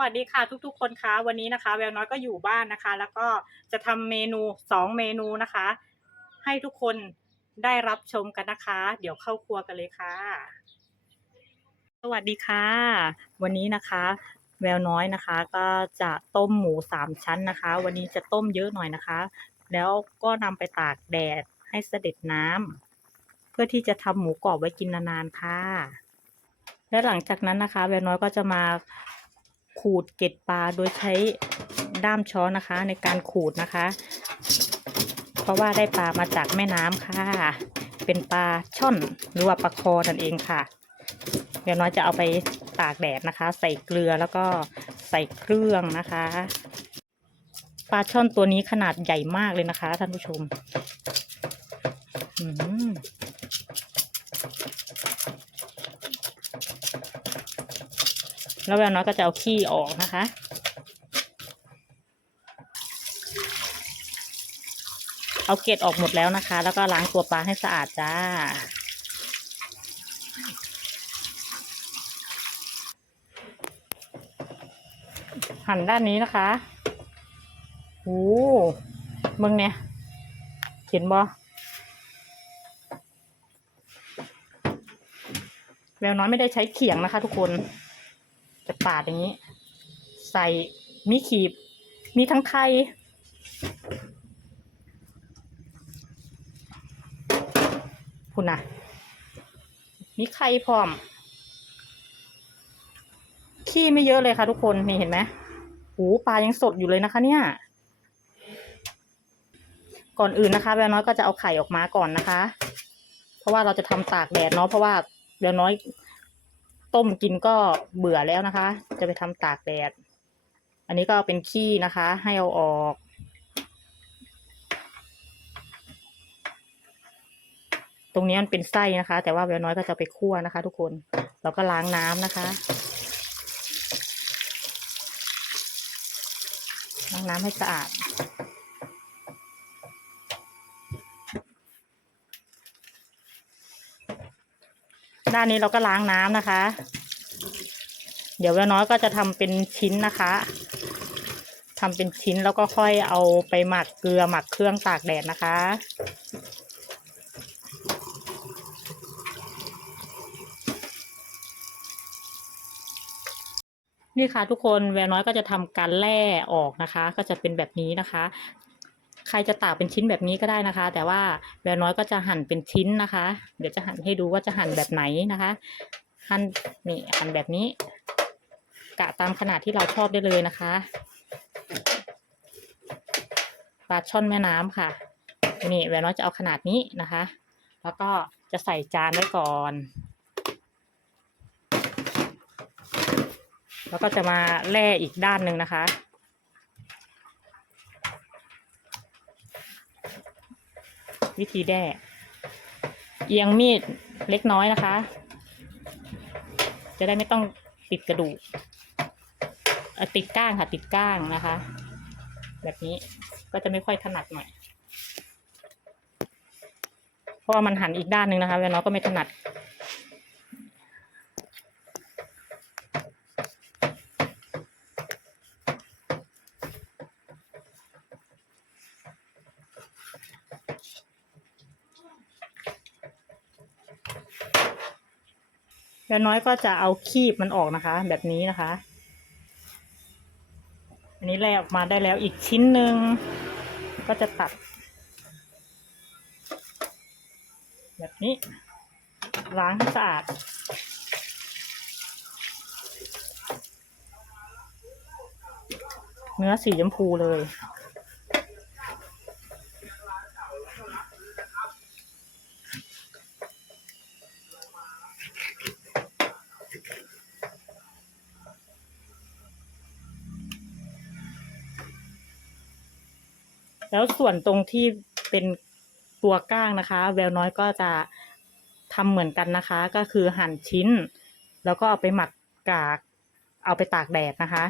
วัสดีค่ะทุกๆ คนคะวันนี้นะคะ แววน้อยก็อยู่บ้านนะคะ แล้วก็จะทำเมนูสองเมนูนะคะ ให้ทุกคนได้รับชมกันนะคะ เดี๋ยวเข้าครัวกันเลยค่ะ สวัสดีค่ะ วันนี้นะคะ แววน้อยนะคะ ก็จะต้มหมูสามชั้นนะคะ วันนี้จะต้มเยอะหน่อยนะคะ แล้วก็นำไปตากแดดให้เสด็จน้ำเพื่อที่จะทำหมูกรอบไว้กินนานๆค่ะและหลังจากนั้นนะคะแววน้อยก็จะมา ขูดเกล็ดปลาโดยใช้ด้ามช้อนนะคะ ในการขูดนะคะ เพราะว่าได้ปลามาจากแม่น้ำค่ะ เป็นปลาช่อนหรือว่าปลาคอนั่นเองค่ะแววน้อยจะเอาไปตากแดดนะคะ ใส่เกลือแล้วก็ใส่เครื่องนะคะ ปลาช่อนตัวนี้ขนาดใหญ่มากเลยนะคะ ท่านผู้ชม อืม แล้วแววน้อยก็จะเอาขี้ออกนะคะ เอาเกล็ดออกหมดแล้วนะคะ แล้วก็ล้างตัวปลาให้สะอาดจ้า หั่นด้านนี้นะคะโอ้มึงเนี่ย เห็นบ่แววน้อยไม่ได้ใช้เขียงนะคะทุกคน จะปาดอย่างนี้ ใส่มีขีบ มีทั้งไข่คุณนะมีไข่พร้อม ขี้ไม่เยอะเลยค่ะทุกคนนี่เห็นไหมหูปลายังสดอยู่เลยนะคะ เนี่ย ก่อนอื่นนะคะแววน้อยก็จะเอาไข่ออกมาก่อนนะคะ เพราะว่าเราจะทำตากแดดเนาะเพราะว่าแววน้อย ต้มกินก็เบื่อแล้วนะคะ จะไปทำตากแดด อันนี้ก็เป็นขี้นะคะ ให้เอาออกตรงนี้มันเป็นไส้นะคะ แต่ว่าแววน้อยก็จะไปคั่วนะคะ ทุกคนเราก็ล้างน้ำนะคะ ล้างน้ำให้สะอาด ด้านนี้เราก็ล้างน้ำนะคะ เดี๋ยวแววน้อยก็จะทำเป็นชิ้นนะคะทำเป็นชิ้นแล้วก็ค่อยเอาไปหมักเกลือหมักเครื่องตากแดดนะคะ นี่ค่ะทุกคนแววน้อยก็จะทำการแล่ออกนะคะ ก็จะเป็นแบบนี้นะคะใครจะตากเป็นชิ้นแบบนี้ก็ได้นะคะ แต่ว่าแววน้อยก็จะหั่นเป็นชิ้นนะคะ เดี๋ยวจะหั่นให้ดูว่าจะหั่นแบบไหนนะคะ หั่นนี่หั่นแบบนี้ กะตามขนาดที่เราชอบได้เลยนะคะปลาช่อนแม่น้ำค่ะ นี่แววน้อยจะเอาขนาดนี้นะคะ แล้วก็จะใส่จานไว้ก่อน แล้วก็จะมาแล่อีกด้านหนึ่งนะคะ วิธีแด้เอียงมีดเล็กน้อยนะคะ จะได้ไม่ต้องติดกระดูก ติดก้างค่ะติดก้างนะคะ แบบนี้ก็จะไม่ค่อยถนัดหน่อยเพราะว่ามันหันอีกด้านหนึ่งนะคะเวลาน้อยก็ไม่ถนัดแล้วน้อยก็จะเอาคีบมันออกนะคะ แบบนี้นะคะ อันนี้แลออกมาได้แล้วอีกชิ้นหนึ่งก็จะตัด แบบนี้ ล้างให้สะอาดเนื้อสีชมพูเลย แล้วส่วนตรงที่เป็นตัวก้างนะคะ แววน้อยก็จะทำเหมือนกันนะคะ ก็คือหั่นชิ้น แล้วก็เอาไปหมักกาก เอาไปตากแดดนะคะ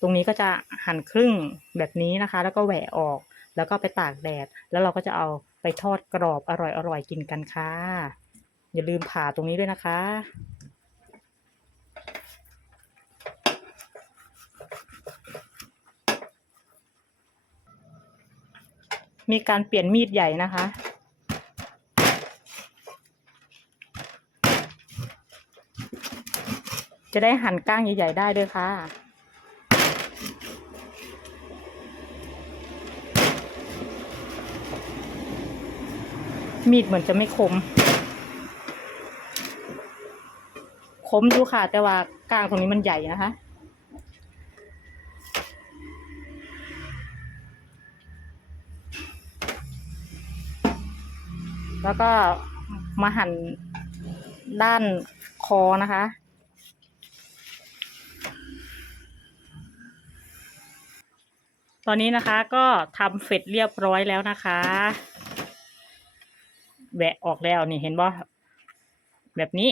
ตรงนี้ก็จะหั่นครึ่งแบบนี้นะคะ แล้วก็แหวะออก แล้วก็ไปตากแดด แล้วเราก็จะเอาไปทอดกรอบอร่อยๆกินกันค่ะอย่าลืมผ่าตรงนี้ด้วยนะคะ มีการเปลี่ยนมีดใหญ่นะคะ จะได้หั่นก้างใหญ่ๆได้ด้วยค่ะมีดเหมือนจะไม่คม คมดูค่ะ แต่ว่าก้างตรงนี้มันใหญ่นะคะ แล้วก็มาหั่นด้านคอนะคะ ตอนนี้นะคะก็ทำเสร็จเรียบร้อยแล้วนะคะแหวะออกแล้วนี่เห็นบ่แบบนี้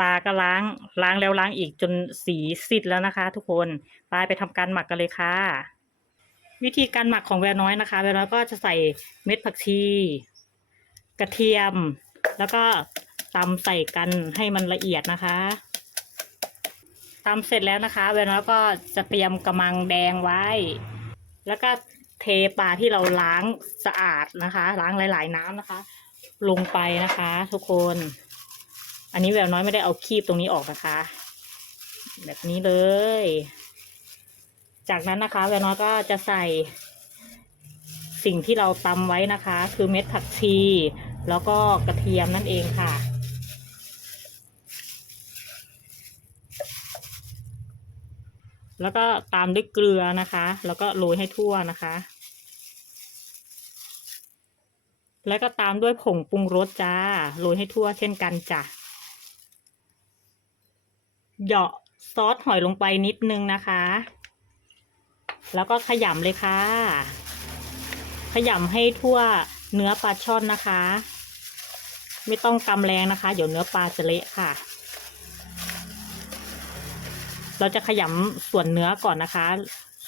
ปลาก็ล้างล้างแล้วล้างอีกจนสีซีดแล้วนะคะ ทุกคนไปไปทำการหมักกันเลยค่ะ วิธีการหมักของแววน้อยนะคะแววน้อยก็จะใส่เม็ดผักชี กระเทียม แล้วก็ตำใส่กันให้มันละเอียดนะคะตำเสร็จแล้วนะคะแววน้อยก็จะเตรียมกระมังแดงไว้ แล้วก็เทปลาที่เราล้างสะอาดนะคะ ล้างหลาย ๆ น้ำนะคะ ลงไปนะคะ ทุกคน อันนี้แววน้อยไม่ได้เอาคีบตรงนี้ออกนะคะ แบบนี้เลย จากนั้นนะคะ แววน้อยก็จะใส่สิ่งที่เราตำไว้นะคะ คือเม็ดผักชี แล้วก็กระเทียมนั่นเองค่ะ แล้วก็ตามด้วยเกลือนะคะ แล้วก็โรยให้ทั่วนะคะ แล้วก็ตามด้วยผงปรุงรสจ้า โรยให้ทั่วเช่นกันจ้ะ เหยาะซอสหอยลงไปนิดนึงนะคะ แล้วก็ขยำเลยค่ะ ขยำให้ทั่วเนื้อปลาช่อนนะคะ ไม่ต้องกำแรงนะคะ เดี๋ยวเนื้อปลาจะเละค่ะ เราจะขยำส่วนเนื้อก่อนนะคะ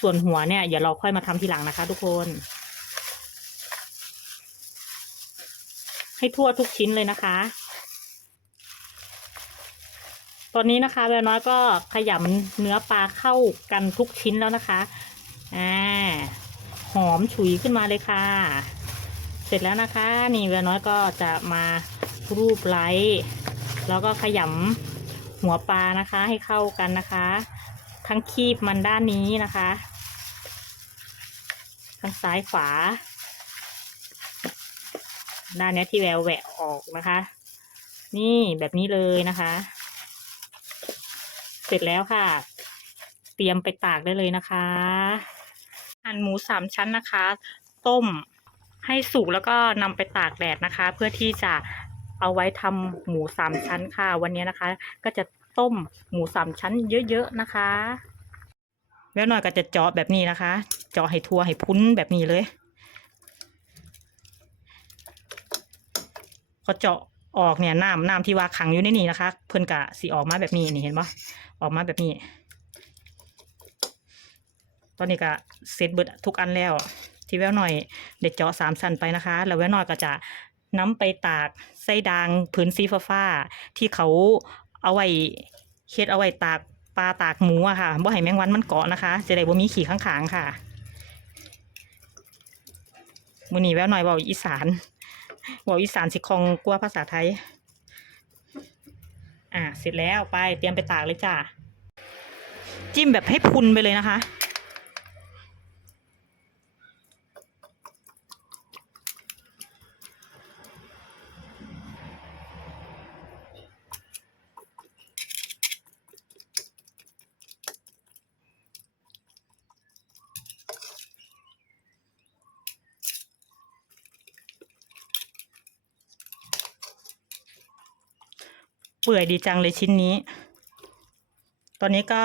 ส่วนหัวเนี่ยเดี๋ยวเราค่อยมาทำทีหลังนะคะ ทุกคน ให้ทั่วทุกชิ้นเลยนะคะ ตอนนี้นะคะแววน้อยก็ขยำเนื้อปลาเข้ากันทุกชิ้นแล้วนะคะอ่าหอมฉุยขึ้นมาเลยค่ะ เสร็จแล้วนะคะ นี่แววน้อยก็จะมา รูปไล้แล้วก็ขยำหัวปลานะคะให้เข้ากันนะคะ ทั้งคีบมันด้านนี้นะคะ ทั้งซ้ายขวา ด้านนี้ที่แววแหวะออกนะคะ นี่แบบนี้เลยนะคะ เสร็จแล้วค่ะ เตรียมไปตากได้เลยนะคะ หั่นหมูสามชั้นนะคะ ต้มให้สุกแล้วก็นำไปตากแดดนะคะ เพื่อที่จะ เอาไว้ทำหมูสามชั้นค่ะ วันนี้นะคะ ก็จะต้มหมูสามชั้นเยอะๆนะคะแล้วหน่อยก็จะเจาะแบบนี้นะคะ เจาะให้ทั่วให้พุ้นแบบนี้เลยพอเจาะออกเนี่ยน้ำน้ำที่ว่าขังอยู่ในนี้นะคะ เพิ่นกะสีออกมาแบบนี้นี่เห็นปะออกมาแบบนี้ ตอนนี้ก็เสร็จเบิดทุกอันแล้ว ที่แววหน่อยเด็ดเจาะสามสันไปนะคะ แล้วแววหน่อยก็จะ น้ำไปตากไส้ดางผืนสีฟ้าที่เขาเอาไว้เฮ็ดเอาไว้ตากปลาตากหมูอะค่ะบ่ให้แมงวันมันเกาะนะคะจะได้บ่มีขี่ข้างๆค่ะมือนีแววหน่อยเว้าอีสานเว้าอีสานสิคองกว่าภาษาไทย อะเสร็จแล้วไปเตรียมไปตากเลยจ้าจิ้มแบบให้พุนไปเลยนะคะ เปื่อยดีจังเลยชิ้นนี้ ตอนนี้ก็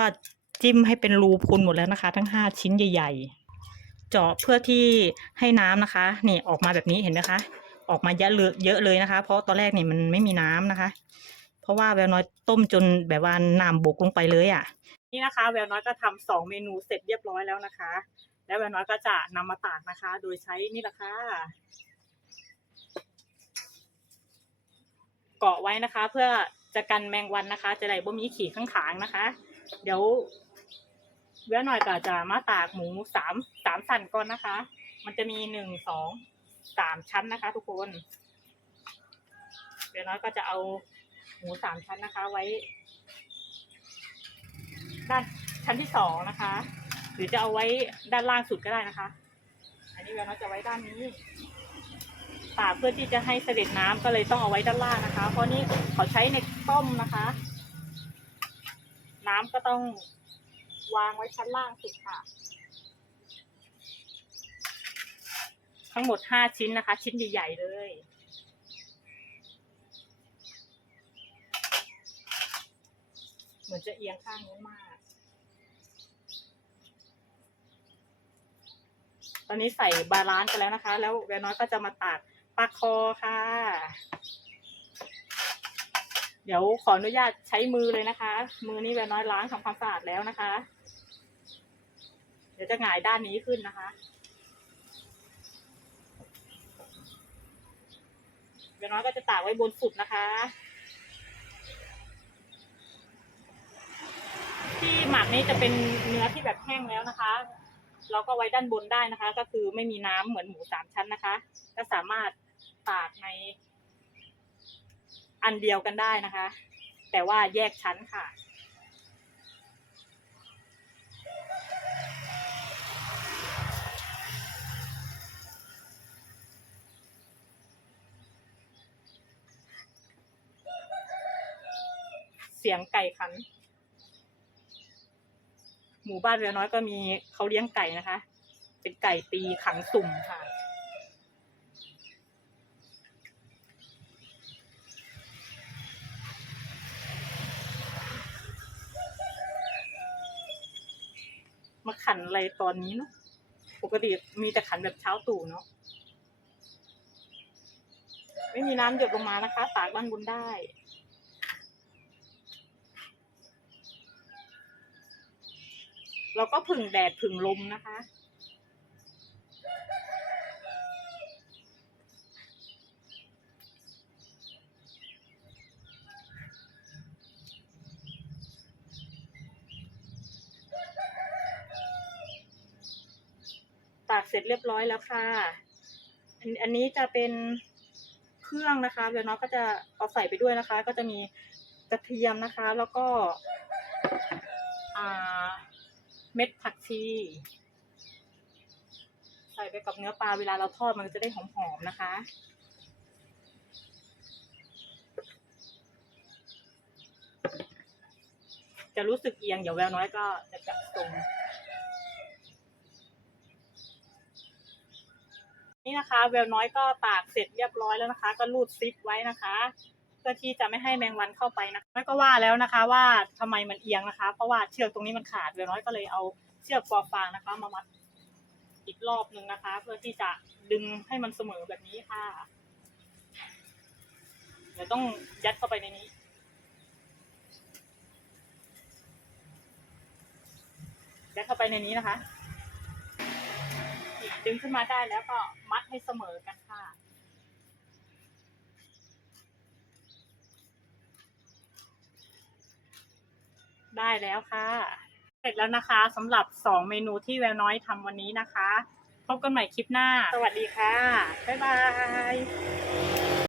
จิ้มให้เป็นรูพุนหมดแล้วนะคะ ทั้งห้าชิ้นใหญ่ ๆ เจาะเพื่อที่ให้น้ำนะคะ นี่ออกมาแบบนี้เห็นไหมคะ ออกมาเยอะเลยเยอะเลยนะคะ เพราะตอนแรกนี่มันไม่มีน้ำนะคะ เพราะว่าแววน้อยต้มจนแบบว่าน้ำบกลงไปเลยอะ่ะ นี่นะคะ แววน้อยก็ทำสองเมนูเสร็จเรียบร้อยแล้วนะคะ แล้วแววน้อยก็จะนำมาตากนะคะ โดยใช้นี่แหละค่ะเกาะไว้นะคะเพื่อ จะกันแมงวันนะคะ จะได้บ่มีขี่ข้างขางนะคะ เดี๋ยวเว้หน่อยก็จะมาตากหมูสามสามสันก่อนนะคะ มันจะมีหนึ่งสองสามชั้นนะคะ ทุกคนเดี๋ยวน้อยก็จะเอาหมูสามชั้นนะคะ ไว้ด้านชั้นที่สองนะคะ หรือจะเอาไว้ด้านล่างสุดก็ได้นะคะ อันนี้เวลาจะไว้ด้านนี้ตากเพื่อที่จะให้เสด็จน้ำก็เลยต้องเอาไว้ด้านล่างนะคะ เพราะนี่เขาใช้ใน ต้มนะคะ น้ำก็ต้องวางไว้ชั้นล่างสุดค่ะ ทั้งหมดห้าชิ้นนะคะ ชิ้นใหญ่ๆเลยเหมือนจะเอียงข้างนู้มาก ตอนนี้ใส่บาลานซ์กันแล้วนะคะ แล้วแววน้อยก็จะมาตากปลาคอค่ะ เดี๋ยวขออนุญาตใช้มือเลยนะคะ มือนี้แววน้อยล้างทำความสะอาดแล้วนะคะ เดี๋ยวจะหงายด้านนี้ขึ้นนะคะแววน้อยก็จะตากไว้บนสุดนะคะ ที่หมักนี้จะเป็นเนื้อที่แบบแห้งแล้วนะคะ เราก็ไว้ด้านบนได้นะคะ ก็คือไม่มีน้ำเหมือนหมูสามชั้นนะคะ ก็สามารถตากใน อันเดียวกันได้นะคะ แต่ว่าแยกชั้นค่ะ เสียงไก่ขัน หมู่บ้านเรือน้อยก็มีเขาเลี้ยงไก่นะคะ เป็นไก่ตีขังสุ่มค่ะ มาขันอะไรตอนนี้เนาะปกติมีแต่ขันแบบเช้าตู่เนาะไม่มีน้ำหยดลงมานะคะ ตากด้านบนได้เราก็ผึ่งแดดผึ่งลมนะคะ ตากเส ร็จเรียบร้อยแล้วค่ะอันอันนี้จะเป็นเครื่องนะคะเดี๋ยวน้องก็จะเอาใส่ไปด้วยนะคะ ก็จะมีกระเทียมนะคะ แล้วก็เม็ดผักชีใส่ไปกับเนื้อปลาเวลาเราทอดมันจะได้หอมๆนะคะจะรู้สึกเอียงเดี๋ยวแววน้อยก็จะจับตรง นี่นะคะแววน้อยก็ตากเสร็จเรียบร้อยแล้วนะคะ ก็รูดซิปไว้นะคะเพื่อที่จะไม่ให้แมงวันเข้าไปนะคะแม่ก็ว่าแล้วนะคะ ว่าทำไมมันเอียงนะคะ เพราะว่าเชือกตรงนี้มันขาดแววน้อยก็เลยเอาเชือกฟอฟางนะคะ มามัดอีกรอบหนึ่งนะคะ เพื่อที่จะดึงให้มันเสมอแบบนี้ค่ะ เดี๋ยวต้องยัดเข้าไปในนี้ยัดเข้าไปในนี้นะคะดึงขึ้นมาได้แล้วก็มัด ให้เสมอกันค่ะ ได้แล้วค่ะ เสร็จแล้วนะคะสำหรับสองเมนูที่แววน้อยทำวันนี้นะคะ พบกันใหม่คลิปหน้า สวัสดีค่ะ บ๊ายบาย